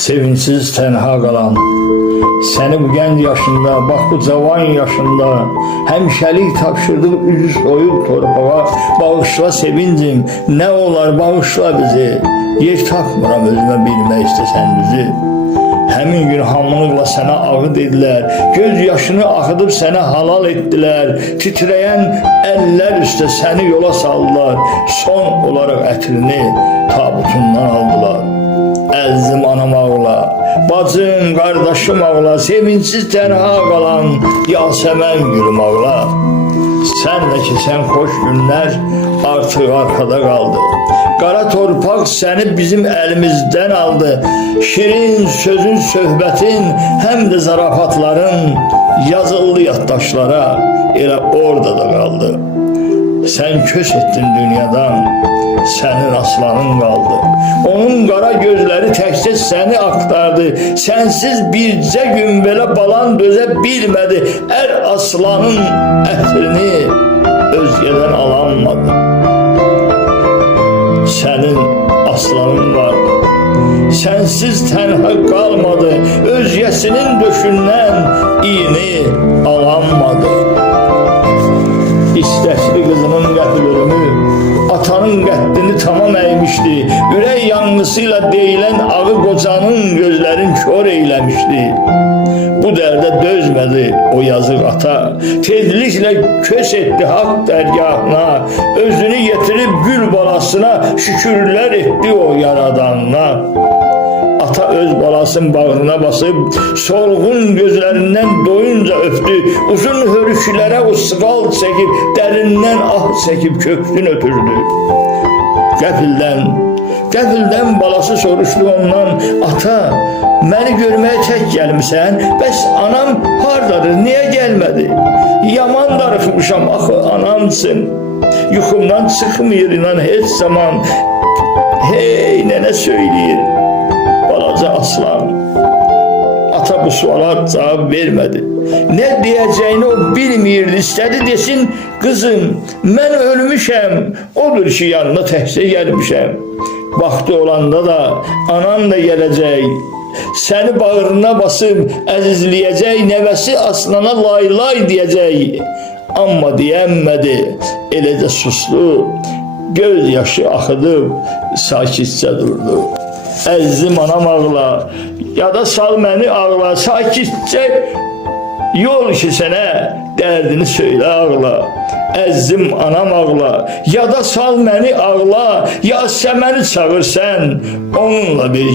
Sevinsiz tenha qalan, səni bu gənc yaşında, bax bu cavan yaşında həmişəlik tapşırdıq üzü soyuq torpağa. Bağışla sevincim, nə olar bağışla bizi, yer tapmıram özümə bilmək istəsən düzü. Həmin gün hamılıqla sənə ağı dedilər, göz yaşını axıdıb sənə halal etdilər. Titrəyən əllər üstə səni yola saldılar, son olaraq ətrini tabutundan aldılar. Əzizim anam ağla, bacım, qardaşım ağla, sevinsiz tənha qalan Yasəmən gülüm ağla. Sənlə keçən xoş günlər artıq arkada qaldı. Qara torpaq səni bizim əlimizdən aldı. Şirin sözün, söhbətin, həm də zarafatların yazıldı yaddaşlara, elə orada da qaldı. Sən köç etdin dünyadan, sənin aslanın qaldı. Onun qara gözləri təkcə səni axtardı. Sənsiz bircə gün belə balan dözə bilmədi. Ər aslanın ətrini özgədən alanmadı. Sənin aslanın vardı, sənsiz tənha qalmadı. Özgəsinin döşündən iğni alanmadı. İstəkli qızının qətl ölümü atanın qətlini tamam əymişdi. Ürək yanğısıyla deyilən ağı qocanın gözlərin kör eyləmişdi. Bu dərdə dözmədi o yazıq ata, tezliklə köç etdi haqq dərgahına. Özünü yetirib gül balasına şükürlər etdi o yaradanına. Ata öz balasının bağrına basıb, solğun gözlərindən doyunca öpdü. Uzun hörüklərə o sığal çəkib, dərindən ah çəkib köksün ötürdü. Qəfildən balası soruşdu ondan, ata, məni görməyə tək gəlmisən, bəs anam hardadır, niyə gəlmədi? Yaman darıxmışam, axı anamsın, yuxumdan çıxmıyır inan heç zaman. Hey, nənə söyləyir balaca aslan. Ata bu suala cavab vermədi. Nə deyəcəyini o bilmirdi. İstədi desin, qızım, mən ölmüşəm, odur ki yanına təkcə gəlmişəm. Vaxtı olanda da anan da gələcək, səni bağrına basıb əzizləyəcək, nəvəsi aslana lay lay deyəcək. Amma deyəmədi, eləcə susdu, göz yaşı axıdıb sakitcə durdu. Əzizim anam ağla, yada sal məni ağla, sakitcə yol ki sənə dərdini söylə ağla. Əzizim anam ağla, yada sal məni ağla, Yasəməni çağır sən onunla bir